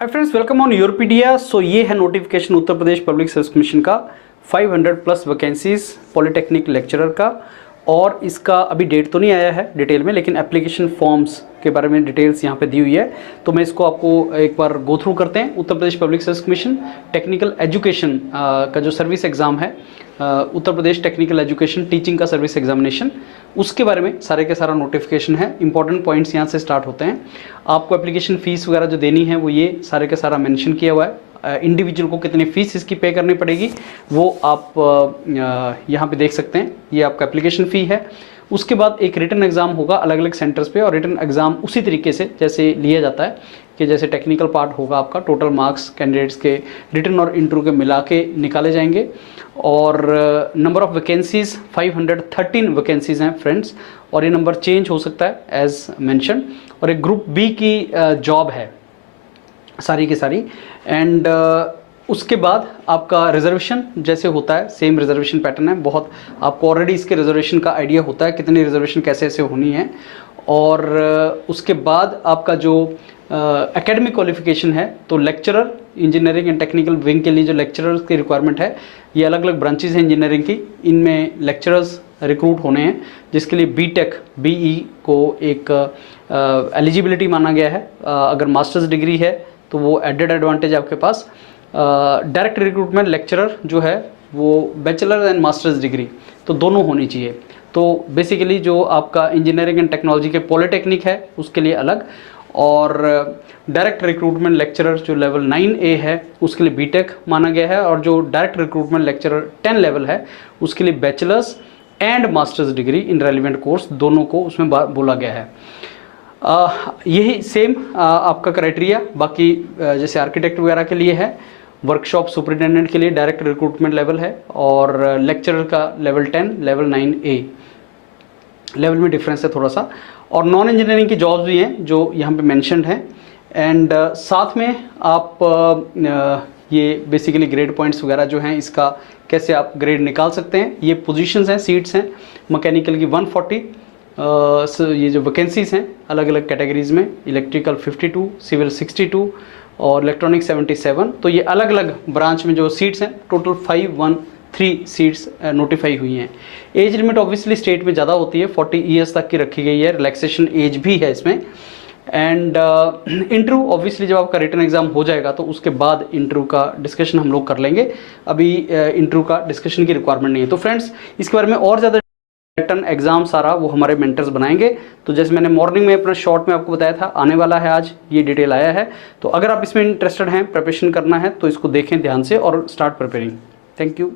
Hi friends, welcome on Europedia. So ये है notification Uttar Pradesh public service commission का 500 plus vacancies polytechnic lecturer का। और इसका अभी डेट तो नहीं आया है डिटेल में, लेकिन एप्लीकेशन फॉर्म्स के बारे में डिटेल्स यहाँ पे दी हुई है। तो मैं इसको आपको एक बार गो थ्रू करते हैं। Uttar Pradesh public service commission technical education का जो सर्विस एग्ज़ाम है, Uttar Pradesh technical education teaching का सर्विस एग्जामिनेशन, उसके बारे में सारे के सारा नोटिफिकेशन है। इंपॉर्टेंट पॉइंट्स यहाँ से स्टार्ट होते हैं। आपको एप्लीकेशन फ़ीस वगैरह जो देनी है वो ये सारे के सारा मेंशन किया हुआ है। इंडिविजुअल को कितनी फ़ीस इसकी पे करनी पड़ेगी वो आप यहाँ पे देख सकते हैं। ये आपका एप्लीकेशन फ़ी है। उसके बाद एक रिटन एग्ज़ाम होगा अलग अलग सेंटर्स पे, और रिटन एग्ज़ाम उसी तरीके से जैसे लिया जाता है कि जैसे टेक्निकल पार्ट होगा आपका, टोटल मार्क्स कैंडिडेट्स के रिटन और इंटरव्यू के मिला के निकाले जाएंगे। और नंबर ऑफ़ वैकेंसीज़ 513 वैकेंसीज़ हैं फ्रेंड्स, और ये नंबर चेंज हो सकता है एज मैंशन। और एक ग्रुप बी की जॉब है सारी की सारी। एंड उसके बाद आपका रिजर्वेशन जैसे होता है सेम रिजर्वेशन पैटर्न है। बहुत आपको ऑलरेडी इसके रिजर्वेशन का आइडिया होता है कितनी रिजर्वेशन कैसे ऐसे होनी है। और उसके बाद आपका जो एकेडमिक क्वालिफिकेशन है, तो lecturer engineering and technical wing के लिए जो लेक्चरर्स की रिक्वायरमेंट है, ये अलग अलग ब्रांचेज हैं इंजीनियरिंग की, इनमें लेक्चरर्स रिक्रूट होने हैं, जिसके लिए बीटेक बीई को एक एलिजिबिलिटी माना गया है। अगर मास्टर्स डिग्री है तो वो एडेड एडवांटेज आपके पास। डायरेक्ट रिक्रूटमेंट लेक्चरर जो है वो बैचलर एंड मास्टर्स डिग्री तो दोनों होनी चाहिए। तो बेसिकली जो आपका इंजीनियरिंग एंड टेक्नोलॉजी के पॉलिटेक्निक है उसके लिए अलग, और डायरेक्ट रिक्रूटमेंट लेक्चरर जो लेवल 9A है उसके लिए बीटेक माना गया है, और जो डायरेक्ट रिक्रूटमेंट लेक्चरर 10 लेवल है उसके लिए bachelors and masters degree in relevant course दोनों को उसमें बोला गया है। यही सेम आपका क्राइटेरिया बाकी जैसे आर्किटेक्ट वगैरह के लिए है, वर्कशॉप सुपरिटेंडेंट के लिए डायरेक्ट रिक्रूटमेंट लेवल है, और लेक्चरर का लेवल 10 लेवल 9A लेवल में डिफरेंस है थोड़ा सा। और नॉन इंजीनियरिंग की जॉब्स भी हैं जो यहाँ पे मेंशन्ड हैं। एंड साथ में आप ये बेसिकली ग्रेड पॉइंट्स वगैरह जो हैं इसका कैसे आप ग्रेड निकाल सकते हैं। ये पोजीशंस हैं, सीट्स हैं। मैकेनिकल की 140 ये जो वैकेंसीज हैं अलग अलग कैटेगरीज में, इलेक्ट्रिकल 52, सिविल 62 और इलेक्ट्रॉनिक 77। तो ये अलग अलग ब्रांच में जो सीट्स हैं टोटल 513 सीट्स नोटिफाई हुई हैं। एज लिमिट ऑब्वियसली स्टेट में ज़्यादा होती है, 40 ईयर्स तक की रखी गई है, रिलैक्सेशन एज भी है इसमें। एंड इंटरव्यू ऑब्वियसली जब आपका रिटन एग्जाम हो जाएगा तो उसके बाद इंटरव्यू का डिस्कशन हम लोग कर लेंगे। अभी इंटरव्यू का डिस्कशन की रिक्वायरमेंट नहीं है। तो फ्रेंड्स इसके बारे में और ज़्यादा रिटन एग्जाम सारा वो हमारे मेंटर्स बनाएंगे। तो जैसे मैंने मॉर्निंग में अपना शॉर्ट में आपको बताया था आने वाला है, आज ये डिटेल आया है। तो अगर आप इसमें इंटरेस्टेड हैं, प्रिपरेशन करना है, तो इसको देखें ध्यान से और स्टार्ट प्रिपेयरिंग। Thank you.